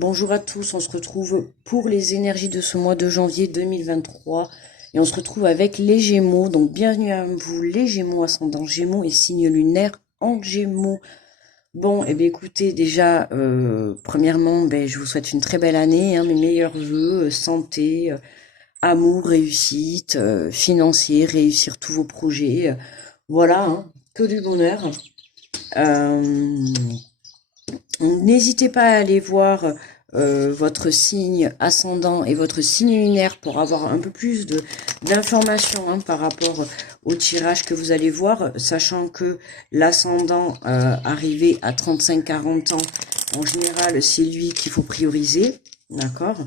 Bonjour à tous, on se retrouve pour les énergies de ce mois de janvier 2023 et on se retrouve avec les Gémeaux. Donc bienvenue à vous les Gémeaux, ascendant Gémeaux et signe lunaire en Gémeaux. Bon, et bien écoutez, déjà, premièrement, je vous souhaite une très belle année, hein, mes meilleurs vœux, santé, amour, réussite, financier, réussir tous vos projets. Voilà, hein, que du bonheur. Euh, N'hésitez pas à aller voir votre signe ascendant et votre signe lunaire pour avoir un peu plus d'informations hein, par rapport au tirage que vous allez voir, sachant que l'ascendant arrivé à 35-40 ans, en général, c'est lui qu'il faut prioriser, d'accord.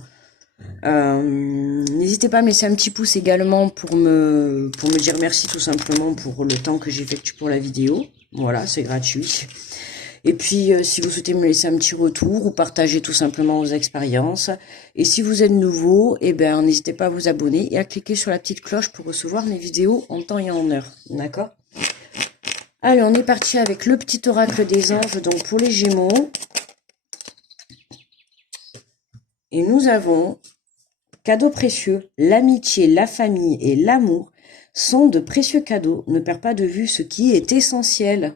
N'hésitez pas à me laisser un petit pouce également pour me dire merci tout simplement pour le temps que j'effectue pour la vidéo. Voilà, c'est gratuit. Et puis, si vous souhaitez me laisser un petit retour ou partager tout simplement vos expériences. Et si vous êtes nouveau, n'hésitez pas à vous abonner et à cliquer sur la petite cloche pour recevoir mes vidéos en temps et en heure. D'accord? Allez, on est parti avec le petit oracle des anges, donc pour les Gémeaux. Et nous avons cadeaux précieux, l'amitié, la famille et l'amour sont de précieux cadeaux. Ne perds pas de vue ce qui est essentiel.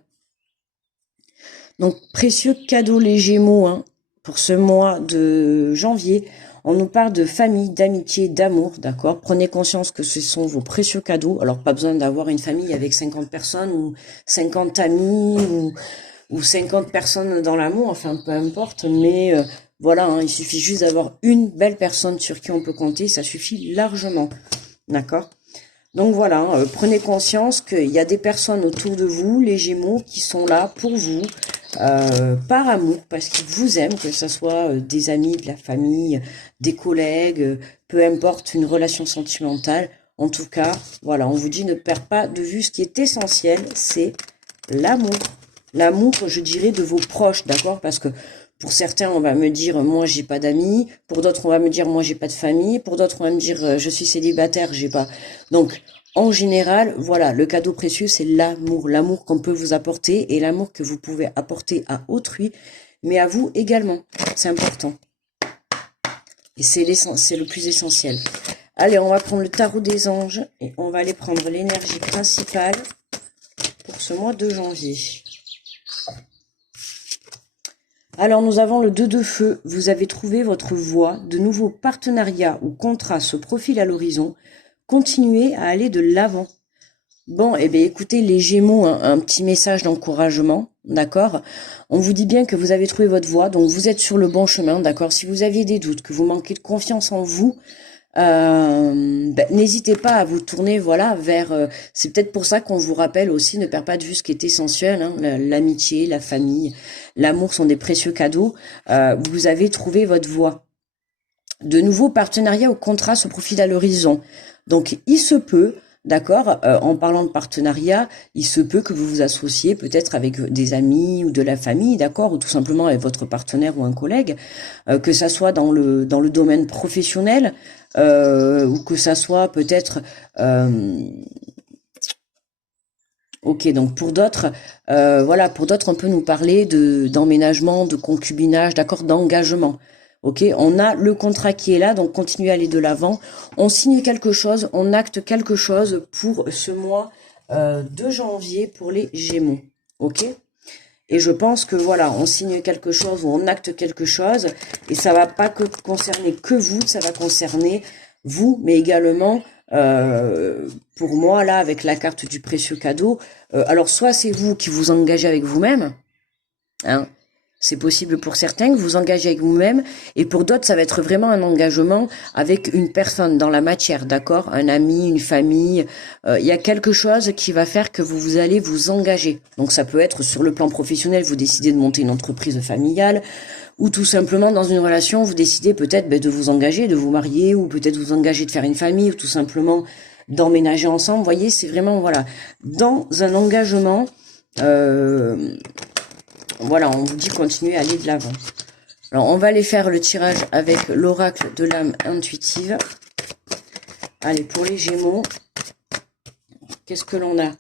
Donc, précieux cadeaux les Gémeaux, hein, pour ce mois de janvier. On nous parle de famille, d'amitié, d'amour, d'accord? Prenez conscience que ce sont vos précieux cadeaux. Alors, pas besoin d'avoir une famille avec 50 personnes ou 50 amis ou 50 personnes dans l'amour, enfin, peu importe. Mais voilà, hein, il suffit juste d'avoir une belle personne sur qui on peut compter. Ça suffit largement, d'accord? Donc voilà, prenez conscience qu'il y a des personnes autour de vous, les Gémeaux, qui sont là pour vous, par amour, parce qu'ils vous aiment, que ce soit des amis, de la famille, des collègues, peu importe, une relation sentimentale. En tout cas, voilà, on vous dit ne perd pas de vue ce qui est essentiel, c'est l'amour. L'amour, je dirais, de vos proches, d'accord? Parce que pour certains, on va me dire, moi, j'ai pas d'amis. Pour d'autres, on va me dire, moi, j'ai pas de famille. Pour d'autres, on va me dire, je suis célibataire, j'ai pas. Donc, en général, voilà, le cadeau précieux, c'est l'amour. L'amour qu'on peut vous apporter et l'amour que vous pouvez apporter à autrui, mais à vous également. C'est important. Et c'est le plus essentiel. Allez, on va prendre le tarot des anges et on va aller prendre l'énergie principale pour ce mois de janvier. Alors, nous avons le 2 de feu. Vous avez trouvé votre voie. De nouveaux partenariats ou contrats se profilent à l'horizon. Continuez à aller de l'avant. Bon, écoutez, les Gémeaux, hein, un petit message d'encouragement, d'accord? On vous dit bien que vous avez trouvé votre voie, donc vous êtes sur le bon chemin, d'accord? Si vous aviez des doutes, que vous manquez de confiance en vous, n'hésitez pas à vous tourner, voilà, vers. C'est peut-être pour ça qu'on vous rappelle aussi, ne perd pas de vue ce qui est essentiel, hein, l'amitié, la famille, l'amour sont des précieux cadeaux. Vous avez trouvé votre voie. De nouveaux partenariats ou contrats se profilent à l'horizon. Donc, il se peut, d'accord, en parlant de partenariat, il se peut que vous vous associez peut-être avec des amis ou de la famille, d'accord, ou tout simplement avec votre partenaire ou un collègue, que ça soit dans le domaine professionnel, ou que ça soit peut-être ok, donc pour d'autres, voilà, pour d'autres, on peut nous parler d'emménagement, de concubinage, d'accord, d'engagement. Ok, on a le contrat qui est là, donc continuez à aller de l'avant. On signe quelque chose, on acte quelque chose pour ce mois de janvier pour les Gémeaux. Ok, et je pense que voilà, on signe quelque chose ou on acte quelque chose, et ça va pas concerner que vous, ça va concerner vous, mais également pour moi là avec la carte du précieux cadeau. Alors soit c'est vous qui vous engagez avec vous-même, hein. C'est possible pour certains que vous engagez avec vous-même, et pour d'autres, ça va être vraiment un engagement avec une personne dans la matière, d'accord? Un ami, une famille. Il y a quelque chose qui va faire que vous allez vous engager. Donc ça peut être sur le plan professionnel, vous décidez de monter une entreprise familiale, ou tout simplement dans une relation, vous décidez peut-être de vous engager, de vous marier, ou peut-être vous engager de faire une famille, ou tout simplement d'emménager ensemble. Vous voyez, c'est vraiment, voilà, dans un engagement... voilà, on vous dit continuer à aller de l'avant. Alors, on va aller faire le tirage avec l'oracle de l'âme intuitive. Allez, pour les Gémeaux, qu'est-ce que l'on a?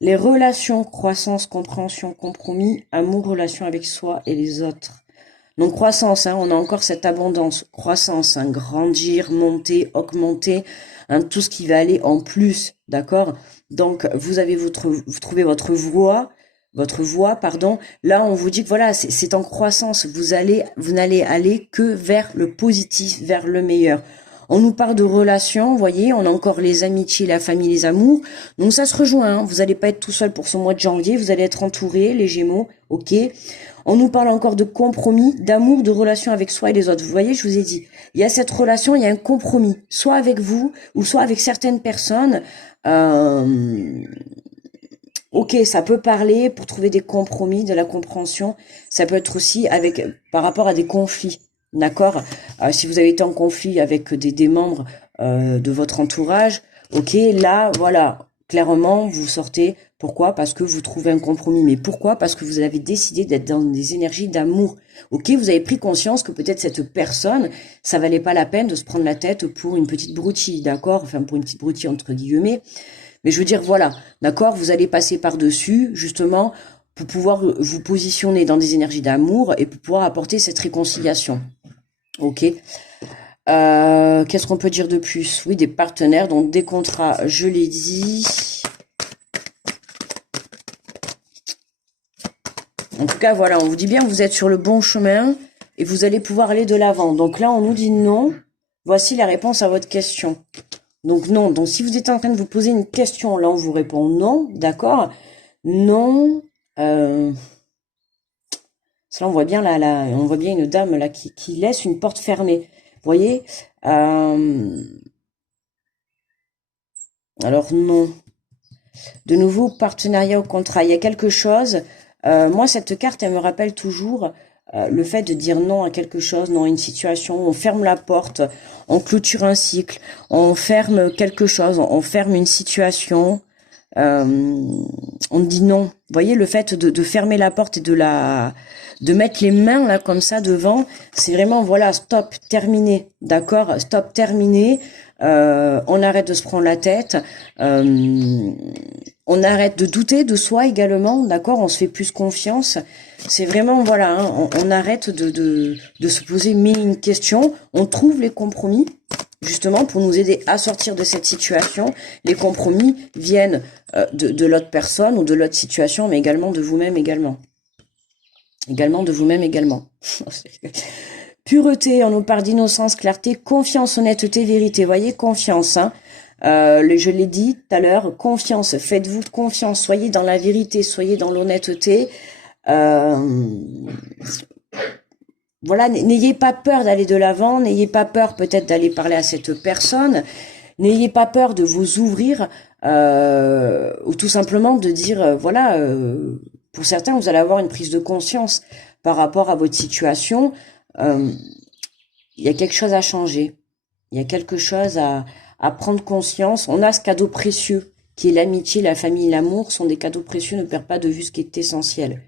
Les relations, croissance, compréhension, compromis, amour, relation avec soi et les autres. Donc croissance, hein, on a encore cette abondance, croissance, hein, grandir, monter, augmenter, hein, tout ce qui va aller en plus, d'accord? Donc vous trouvez votre voie, pardon. Là, on vous dit que voilà, c'est en croissance. Vous n'allez aller que vers le positif, vers le meilleur. On nous parle de relations, vous voyez, on a encore les amitiés, la famille, les amours. Donc ça se rejoint, hein. Vous n'allez pas être tout seul pour ce mois de janvier, vous allez être entouré, les Gémeaux, ok. On nous parle encore de compromis, d'amour, de relation avec soi et les autres. Vous voyez, je vous ai dit, il y a cette relation, il y a un compromis, soit avec vous ou soit avec certaines personnes. Ok, ça peut parler pour trouver des compromis, de la compréhension. Ça peut être aussi avec par rapport à des conflits, d'accord? Si vous avez été en conflit avec des membres de votre entourage, ok, là, voilà, clairement, vous sortez. Pourquoi? Parce que vous trouvez un compromis. Mais pourquoi? Parce que vous avez décidé d'être dans des énergies d'amour. Ok, vous avez pris conscience que peut-être cette personne, ça valait pas la peine de se prendre la tête pour une petite broutille, d'accord? Enfin, pour une petite broutille entre guillemets. Mais je veux dire, voilà, d'accord, vous allez passer par-dessus, justement, pour pouvoir vous positionner dans des énergies d'amour et pour pouvoir apporter cette réconciliation. Ok. Qu'est-ce qu'on peut dire de plus? Oui, des partenaires, donc des contrats, je l'ai dit. En tout cas, voilà, on vous dit bien, vous êtes sur le bon chemin et vous allez pouvoir aller de l'avant. Donc là, on nous dit non. Voici la réponse à votre question. Donc non, donc si vous êtes en train de vous poser une question, là on vous répond non, d'accord? Non, ça on voit bien là, on voit bien une dame là qui laisse une porte fermée. Vous voyez? Alors non. De nouveau, partenariat au contrat. Il y a quelque chose. Moi, cette carte, elle me rappelle toujours le fait de dire non à quelque chose, non à une situation. On ferme la porte, on clôture un cycle, on ferme quelque chose, on ferme une situation. On dit non. Vous voyez, le fait de fermer la porte et de mettre les mains là comme ça devant, c'est vraiment voilà, stop, terminé, d'accord, stop, terminé. On arrête de se prendre la tête. On arrête de douter de soi également, d'accord. On se fait plus confiance. C'est vraiment voilà, hein, on arrête de se poser mille questions. On trouve les compromis. Justement, pour nous aider à sortir de cette situation, les compromis viennent de l'autre personne ou de l'autre situation, mais également de vous-même également. Également de vous-même également. Pureté, on nous parle d'innocence, clarté, confiance, honnêteté, vérité. Voyez, confiance, hein. Je l'ai dit tout à l'heure, confiance, faites-vous confiance, soyez dans la vérité, soyez dans l'honnêteté. Voilà, n'ayez pas peur d'aller de l'avant, n'ayez pas peur peut-être d'aller parler à cette personne, n'ayez pas peur de vous ouvrir, ou tout simplement de dire, voilà, pour certains, vous allez avoir une prise de conscience par rapport à votre situation. Il y a quelque chose à changer, il y a quelque chose à prendre conscience. On a ce cadeau précieux qui est l'amitié, la famille, l'amour, sont des cadeaux précieux, ne perd pas de vue ce qui est essentiel.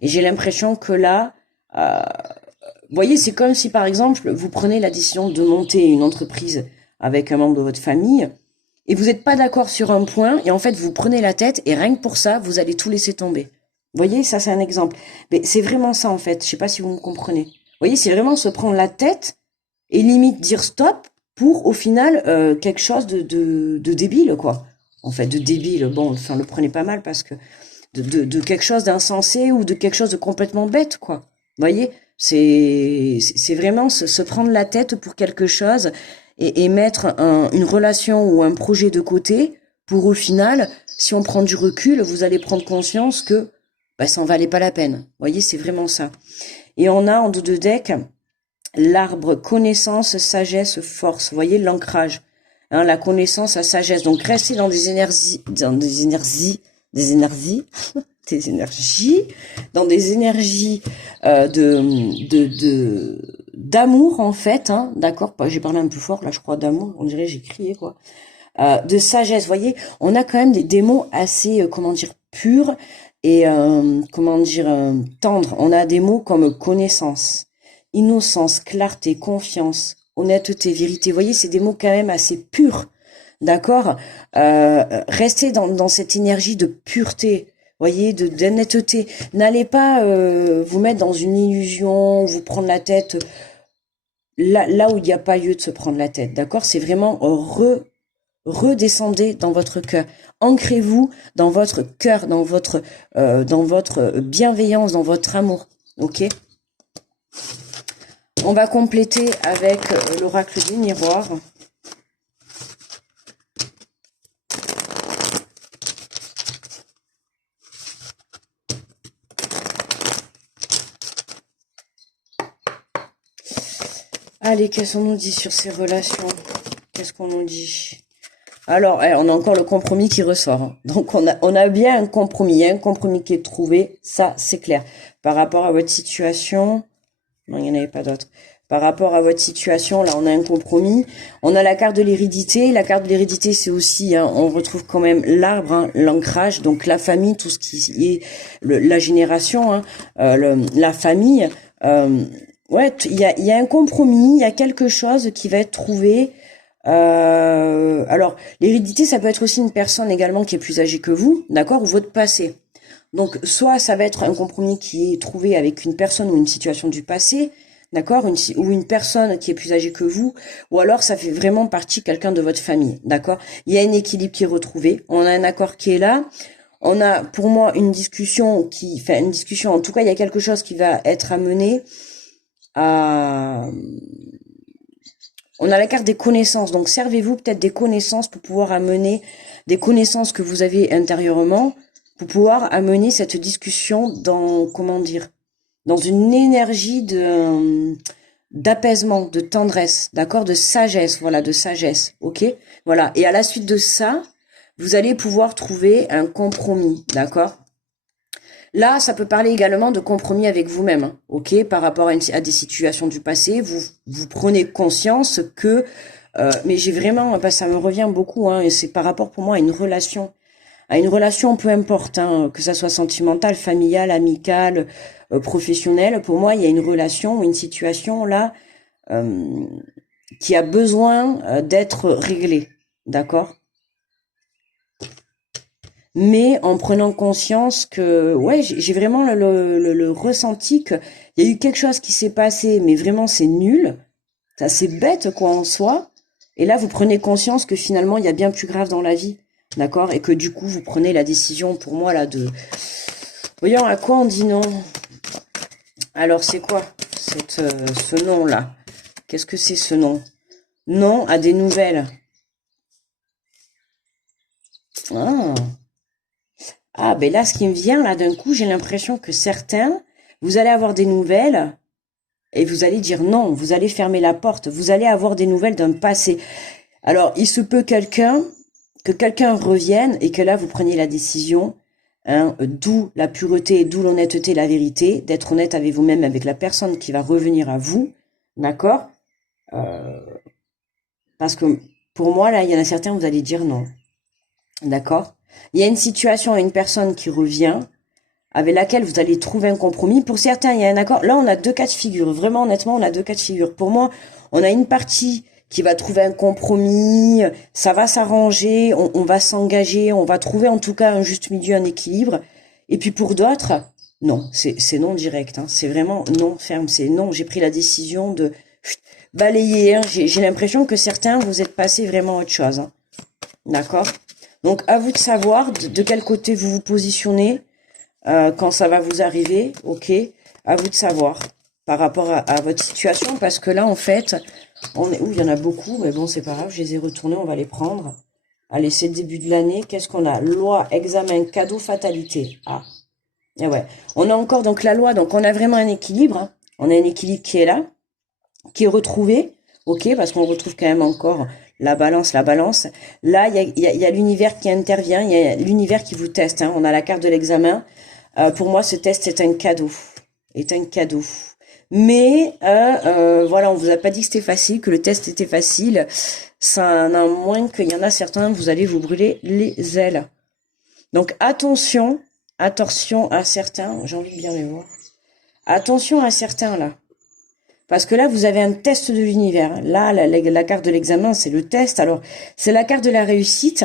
Et j'ai l'impression que là, vous voyez, c'est comme si, par exemple, vous prenez la décision de monter une entreprise avec un membre de votre famille et vous n'êtes pas d'accord sur un point et en fait, vous prenez la tête et rien que pour ça, vous allez tout laisser tomber. Vous voyez, ça, c'est un exemple. Mais c'est vraiment ça, en fait. Je sais pas si vous me comprenez. Vous voyez, c'est vraiment se prendre la tête et limite dire stop pour, au final, quelque chose de débile, quoi. En fait, de débile. Bon, enfin, le prenez pas mal parce que de quelque chose d'insensé ou de quelque chose de complètement bête, quoi. Vous voyez? C'est vraiment se prendre la tête pour quelque chose et mettre une relation ou un projet de côté pour au final, si on prend du recul, vous allez prendre conscience que ça en valait pas la peine. Vous voyez, c'est vraiment ça. Et on a en dos de deck l'arbre connaissance, sagesse, force. Vous voyez l'ancrage, hein, la connaissance, la sagesse. Donc restez dans des énergies, dans des énergies d'amour en fait, hein, d'accord. J'ai parlé un peu fort là, je crois d'amour. On dirait j'ai crié quoi. De sagesse, voyez, on a quand même des mots assez, comment dire, purs et comment dire tendres. On a des mots comme connaissance, innocence, clarté, confiance, honnêteté, vérité. Vous voyez, c'est des mots quand même assez purs, d'accord. Restez dans cette énergie de pureté. voyez, d'honnêteté. N'allez pas vous mettre dans une illusion, vous prendre la tête là où il n'y a pas lieu de se prendre la tête, d'accord? C'est vraiment redescendez dans votre cœur. Ancrez-vous dans votre cœur, dans votre bienveillance, dans votre amour, ok? On va compléter avec l'oracle du miroir. Allez, qu'est-ce qu'on nous dit sur ces relations? Qu'est-ce qu'on nous dit? Alors, on a encore le compromis qui ressort, hein. Donc, on a bien un compromis. Il y a un compromis qui est trouvé, ça, c'est clair. Par rapport à votre situation... Non, il n'y en avait pas d'autres. Par rapport à votre situation, là, on a un compromis. On a la carte de l'hérédité. La carte de l'hérédité, c'est aussi, hein, on retrouve quand même l'arbre, hein, l'ancrage, donc la famille, tout ce qui est la génération, hein, la famille. Ouais, il y a un compromis, il y a quelque chose qui va être trouvé. Alors, l'hérédité, ça peut être aussi une personne également qui est plus âgée que vous, d'accord, ou votre passé. Donc, soit ça va être un compromis qui est trouvé avec une personne ou une situation du passé, d'accord, ou une personne qui est plus âgée que vous, ou alors ça fait vraiment partie quelqu'un de votre famille, d'accord. Il y a un équilibre qui est retrouvé, on a un accord qui est là, on a pour moi une discussion en tout cas, il y a quelque chose qui va être amené à... On a la carte des connaissances, donc servez-vous peut-être des connaissances pour pouvoir amener des connaissances que vous avez intérieurement, pour pouvoir amener cette discussion dans, comment dire, dans une énergie d'apaisement, de tendresse, d'accord, de sagesse, voilà, de sagesse, ok, voilà. Et à la suite de ça, vous allez pouvoir trouver un compromis, d'accord. Là, ça peut parler également de compromis avec vous-même, hein, ok, par rapport à des situations du passé. Vous prenez conscience que, mais j'ai vraiment, parce que ça me revient beaucoup, hein, et c'est par rapport pour moi à une relation peu importe, hein, que ça soit sentimentale, familiale, amicale, professionnelle. Pour moi, il y a une relation ou une situation là qui a besoin d'être réglée, d'accord? Mais en prenant conscience que, ouais, j'ai vraiment le ressenti que il y a eu quelque chose qui s'est passé, mais vraiment c'est nul, ça c'est bête quoi en soi. Et là, vous prenez conscience que finalement, il y a bien plus grave dans la vie. D'accord? Et que du coup, vous prenez la décision pour moi là de... Voyons à quoi on dit non. Alors, c'est quoi ce nom-là? Qu'est-ce que c'est ce nom? Non à des nouvelles. Ah, ben là, ce qui me vient là d'un coup, j'ai l'impression que certains, vous allez avoir des nouvelles et vous allez dire non, vous allez fermer la porte, vous allez avoir des nouvelles d'un passé. Alors, il se peut que quelqu'un revienne et que là, vous preniez la décision, hein, d'où la pureté, d'où l'honnêteté, la vérité, d'être honnête avec vous-même, avec la personne qui va revenir à vous, d'accord? Parce que pour moi, là, il y en a certains, vous allez dire non, d'accord? Il y a une situation, une personne qui revient, avec laquelle vous allez trouver un compromis. Pour certains, il y a un accord. Là, on a deux cas de figure. Vraiment, honnêtement, on a deux cas de figure. Pour moi, on a une partie qui va trouver un compromis, ça va s'arranger, on va s'engager, on va trouver en tout cas un juste milieu, un équilibre. Et puis pour d'autres, non, c'est non direct, hein. C'est vraiment non ferme, c'est non, j'ai pris la décision de balayer, hein. J'ai l'impression que certains, vous êtes passés vraiment à autre chose, hein. D'accord? Donc à vous de savoir de quel côté vous vous positionnez quand ça va vous arriver, ok? À vous de savoir par rapport à votre situation, parce que là, en fait, il y en a beaucoup, mais bon, c'est pas grave, je les ai retournés, on va les prendre. Allez, c'est le début de l'année, qu'est-ce qu'on a? Loi, examen, cadeau, fatalité. Ah, et ouais. On a encore donc la loi, donc on a vraiment un équilibre, hein. On a un équilibre qui est là, qui est retrouvé, ok? Parce qu'on retrouve quand même encore la balance. Là, il y a l'univers qui intervient, il y a l'univers qui vous teste, hein. On a la carte de l'examen. Pour moi, ce test est un cadeau. Mais voilà, on vous a pas dit que c'était facile, que le test était facile. Ça n'a moins qu'il y en a certains, vous allez vous brûler les ailes. Donc attention à certains. J'ai envie de bien les voir. Attention à certains là. Parce que là, vous avez un test de l'univers. Là, la carte de l'examen, c'est le test. Alors, c'est la carte de la réussite.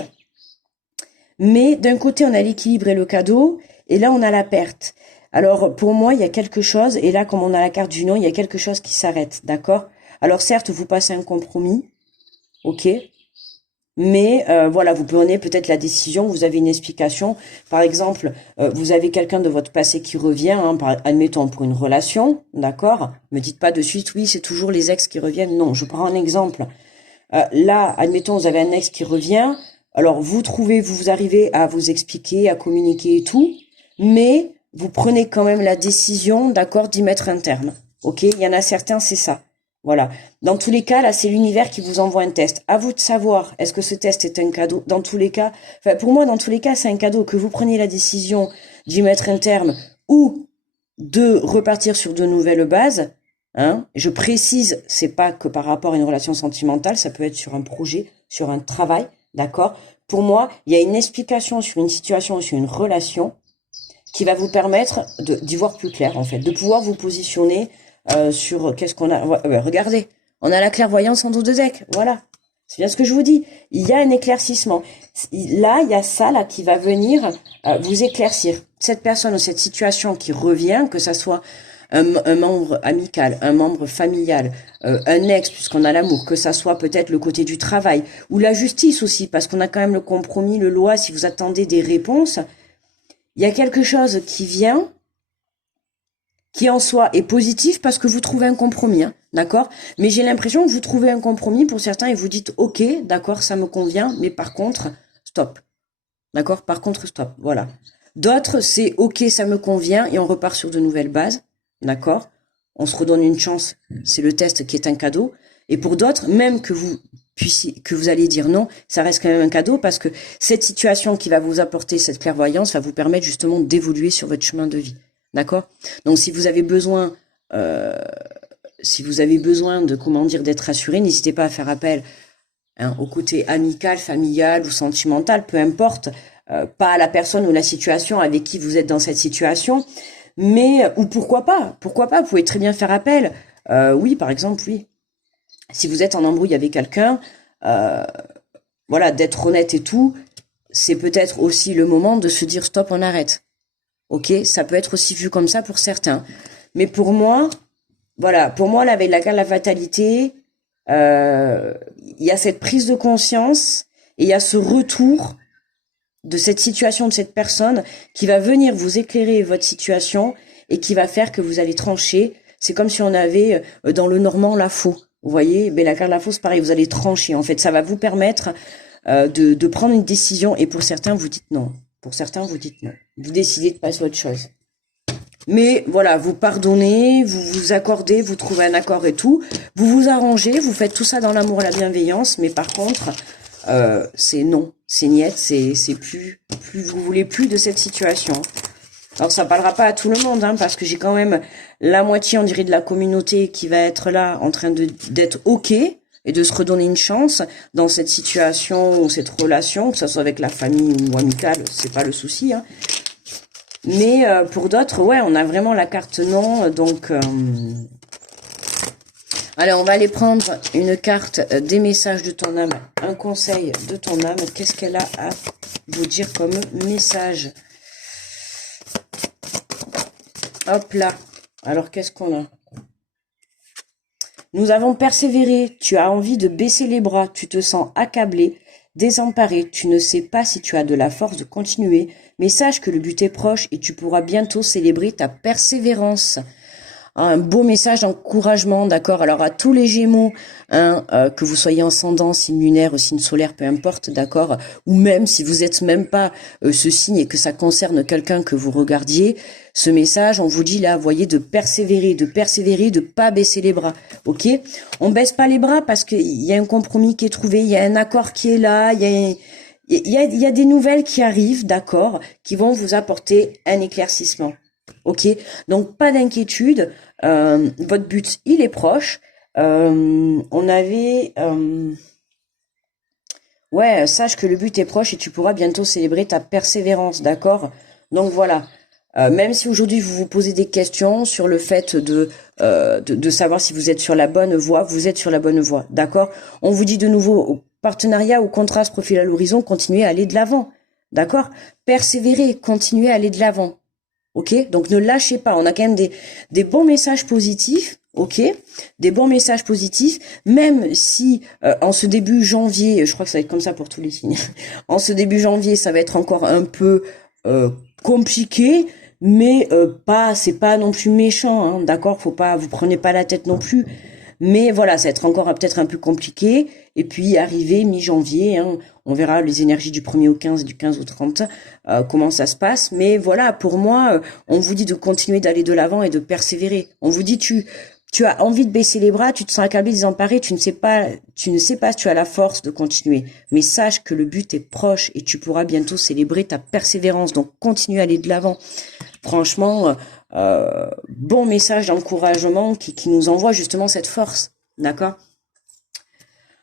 Mais d'un côté, on a l'équilibre et le cadeau. Et là, on a la perte. Alors, pour moi, il y a quelque chose, et là, comme on a la carte du non, il y a quelque chose qui s'arrête, d'accord? Alors, certes, vous passez un compromis, ok? Mais voilà, vous prenez peut-être la décision, vous avez une explication. Par exemple, vous avez quelqu'un de votre passé qui revient, hein, admettons pour une relation, d'accord? Me dites pas de suite, oui, c'est toujours les ex qui reviennent. Non, je prends un exemple. Là, admettons, vous avez un ex qui revient. Alors, vous arrivez à vous expliquer, à communiquer et tout, mais vous prenez quand même la décision, d'accord, d'y mettre un terme. Ok? Il y en a certains, c'est ça. Voilà. Dans tous les cas, là, c'est l'univers qui vous envoie un test. À vous de savoir, est-ce que ce test est un cadeau? Dans tous les cas, enfin, pour moi, dans tous les cas, c'est un cadeau que vous preniez la décision d'y mettre un terme ou de repartir sur de nouvelles bases. Hein? Je précise, c'est pas que par rapport à une relation sentimentale, ça peut être sur un projet, sur un travail, d'accord? Pour moi, il y a une explication sur une situation, sur une relation qui va vous permettre d'y voir plus clair, en fait, de pouvoir vous positionner sur qu'est-ce qu'on a. Ouais, regardez, on a la clairvoyance en dos de deck, voilà. C'est bien ce que je vous dis. Il y a un éclaircissement. Là, il y a ça là qui va venir vous éclaircir. Cette personne ou cette situation qui revient, que ça soit un membre amical, un membre familial, un ex, puisqu'on a l'amour, que ça soit peut-être le côté du travail, ou la justice aussi, parce qu'on a quand même le compromis, le loi, si vous attendez des réponses, il y a quelque chose qui vient, qui en soi est positif parce que vous trouvez un compromis, hein, d'accord? Mais j'ai l'impression que vous trouvez un compromis pour certains et vous dites, ok, d'accord, ça me convient, mais par contre, stop. D'accord? Par contre, stop. Voilà. D'autres, c'est ok, ça me convient et on repart sur de nouvelles bases. D'accord? On se redonne une chance. C'est le test qui est un cadeau. Et pour d'autres, même que vous allez dire non, ça reste quand même un cadeau parce que cette situation qui va vous apporter cette clairvoyance va vous permettre justement d'évoluer sur votre chemin de vie. D'accord? Donc, si vous avez besoin, de, comment dire, d'être rassuré, n'hésitez pas à faire appel au côté amical, familial ou sentimental, peu importe, pas à la personne ou la situation avec qui vous êtes dans cette situation, mais ou pourquoi pas, vous pouvez très bien faire appel. Oui, par exemple, oui. Si vous êtes en embrouille avec quelqu'un, voilà, d'être honnête et tout, c'est peut-être aussi le moment de se dire stop, on arrête. Ok, ça peut être aussi vu comme ça pour certains. Mais pour moi, voilà, pour moi, là, avec la carte de la fatalité, il y a cette prise de conscience et il y a ce retour de cette situation, de cette personne qui va venir vous éclairer votre situation et qui va faire que vous allez trancher. C'est comme si on avait dans le normand la faux. Vous voyez, mais la carte de la faux, c'est pareil, vous allez trancher. En fait, ça va vous permettre de prendre une décision et pour certains, vous dites non. Pour certains, vous dites non. Vous décidez de passer à autre chose. Mais voilà, vous pardonnez, vous vous accordez, vous trouvez un accord et tout. Vous vous arrangez, vous faites tout ça dans l'amour et la bienveillance. Mais par contre, c'est non, c'est niet, c'est plus vous voulez plus de cette situation. Alors ça parlera pas à tout le monde, hein, parce que j'ai quand même la moitié, on dirait, de la communauté qui va être là en train d'être ok et de se redonner une chance dans cette situation ou cette relation, que ce soit avec la famille ou amicale, c'est pas le souci, hein. Mais pour d'autres, ouais, on a vraiment la carte non, donc allez, on va aller prendre une carte des messages de ton âme, un conseil de ton âme. Qu'est-ce qu'elle a à vous dire comme message? Hop là. Alors, qu'est-ce qu'on a? Nous avons persévéré. Tu as envie de baisser les bras. Tu te sens accablé, désemparé. Tu ne sais pas si tu as de la force de continuer. Mais sache que le but est proche et tu pourras bientôt célébrer ta persévérance. Un beau message d'encouragement, d'accord? Alors à tous les Gémeaux, hein, que vous soyez ascendant, signe lunaire, signe solaire, peu importe, d'accord? Ou même si vous êtes même pas ce signe et que ça concerne quelqu'un que vous regardiez, ce message, on vous dit là, voyez, de persévérer, de pas baisser les bras, ok? On baisse pas les bras parce qu'il y a un compromis qui est trouvé, il y a un accord qui est là, il y a des nouvelles qui arrivent, d'accord, qui vont vous apporter un éclaircissement. Ok, donc pas d'inquiétude, votre but il est proche. On avait, ouais, sache que le but est proche et tu pourras bientôt célébrer ta persévérance, d'accord? Donc voilà, même si aujourd'hui vous vous posez des questions sur le fait de savoir si vous êtes sur la bonne voie, vous êtes sur la bonne voie, d'accord? On vous dit de nouveau, au partenariat ou contrat se profile à l'horizon, continuez à aller de l'avant, d'accord? Persévérez, continuez à aller de l'avant. ok? Donc ne lâchez pas, on a quand même des bons messages positifs, ok? Des bons messages positifs, même si en ce début janvier, je crois que ça va être comme ça pour tous les signes, en ce début janvier, ça va être encore un peu compliqué, mais c'est pas non plus méchant, hein, d'accord? Faut pas, vous prenez pas la tête non plus. Mais voilà, ça va être encore peut-être un peu compliqué. Et puis, arrivé mi-janvier, hein, on verra les énergies du 1er au 15 et du 15 au 30, comment ça se passe. Mais voilà, pour moi, on vous dit de continuer d'aller de l'avant et de persévérer. On vous dit, tu as envie de baisser les bras, tu te sens accablé, désemparé, tu ne sais pas si tu as la force de continuer. Mais sache que le but est proche et tu pourras bientôt célébrer ta persévérance. Donc, continue à aller de l'avant. Franchement, bon message d'encouragement qui nous envoie justement cette force, d'accord?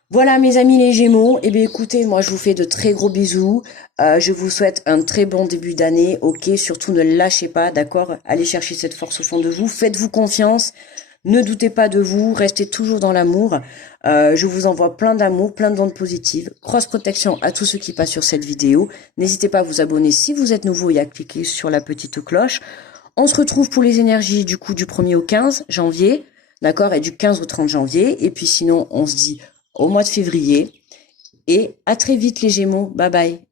Voilà mes amis les Gémeaux, eh bien écoutez, moi je vous fais de très gros bisous, je vous souhaite un très bon début d'année, ok? Surtout ne lâchez pas, d'accord? Allez chercher cette force au fond de vous, faites-vous confiance, ne doutez pas de vous, restez toujours dans l'amour, je vous envoie plein d'amour, plein d'ondes positives, grosse protection à tous ceux qui passent sur cette vidéo, n'hésitez pas à vous abonner si vous êtes nouveau et à cliquer sur la petite cloche. On se retrouve pour les énergies du coup du 1er au 15 janvier, d'accord, et du 15 au 30 janvier. Et puis sinon, on se dit au mois de février. Et à très vite les Gémeaux. Bye bye.